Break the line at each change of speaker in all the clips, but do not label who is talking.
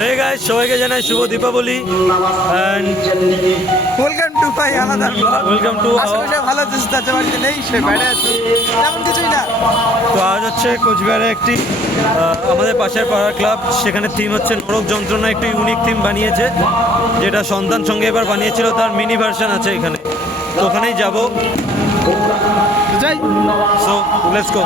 হে guys সবাইকে জানাই শুভ দীপাবলি।
ওয়েলকাম টু আলাদা। ব্লগ
ওয়েলকাম টু
ভালো বাড়িতে নেই সে বাইরে আছে। তেমন কিছুই না।
তো আজ হচ্ছে কোচবিহারে একটি আহ, আমাদের পাশের পাড়ার ক্লাব। সেখানে থিম হচ্ছে নরক যন্ত্রণা একটি ইউনিক থিম বানিয়েছে যেটা সন্তান সঙ্গে এবার বানিয়েছিল তার মিনি ভার্সন আছে এখানে। তো ওখানেই যাব।
যাই।
সো লেটস গো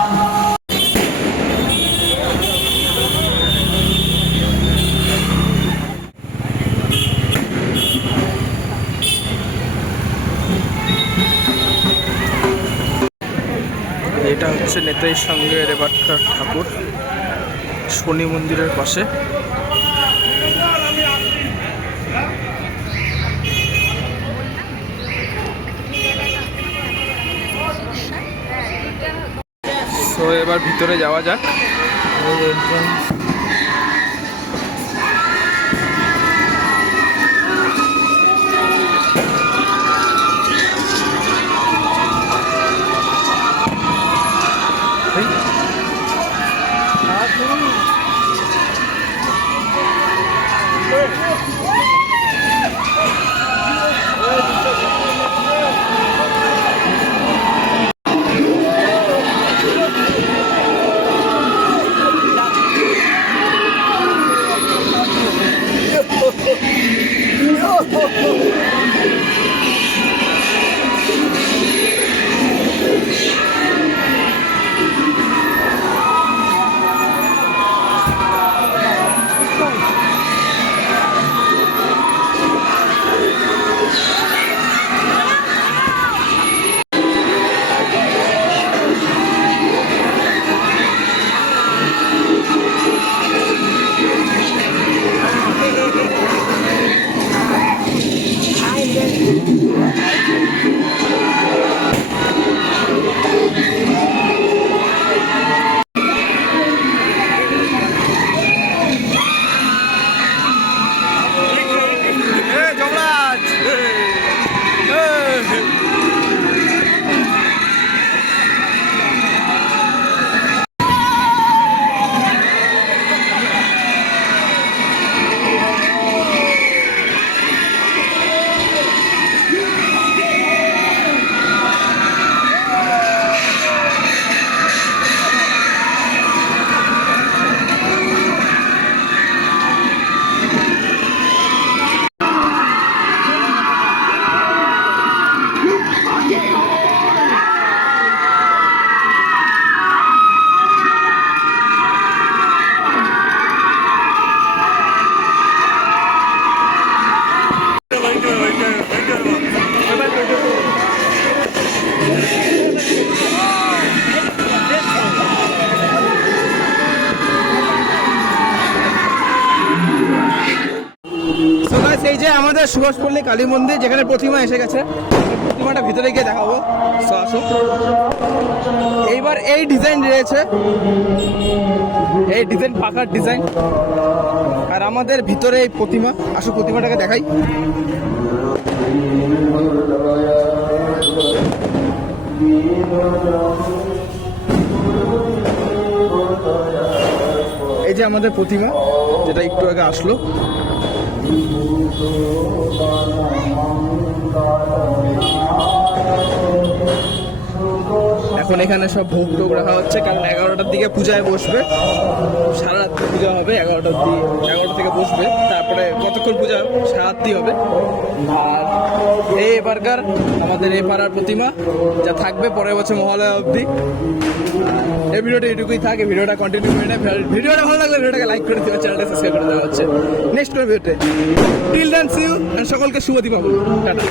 হচ্ছে নেতাই সঙ্গে রেবাটকার ঠাকুর শনি মন্দিরের পাশে। তো এবার ভিতরে যাওয়া যাক। So Gracias. Guys, এই যে আমাদের সুভাষপল্লী কালী মন্দির যেখানে প্রতিমা এসে গেছে প্রতিমাটা ভিতরে গিয়ে দেখাবো। আসো। এইবার এই ডিজাইন রয়েছে। এই ডিজাইন পাকার ডিজাইন আর আমাদের ভিতরে এই প্রতিমা। আসো প্রতিমাটাকে দেখাই। এই যে আমাদের প্রতিমা যেটা একটু আগে আসলো। এখন এখানে সব ভোগ টোগ রাখা হচ্ছে, কারণ এগারোটার দিকে পূজায় বসবে। সারা রাত্রে পূজা হবে, এগারোটার দিকে এগারোটা থেকে বসবে। তারপরে কতক্ষণ পূজা সারাতি হবে। আর এই এবারকার আমাদের এই পাড়ার প্রতিমা যা থাকবে পরের বছর মহালয়া অবধি। এই ভিডিওটা এটুকুই থাকে ভিডিওটা কন্টিনিউ করে ভিডিওটা ভালো লাগলে ভিডিওটাকে লাইক করে দেওয়া চ্যানেলটা সাবস্ক্রাইব করে দেওয়া হচ্ছে। নেক্সট ভিডিওতে টিল দেন সি ইউ সকলকে শুভ দিবা টাটা।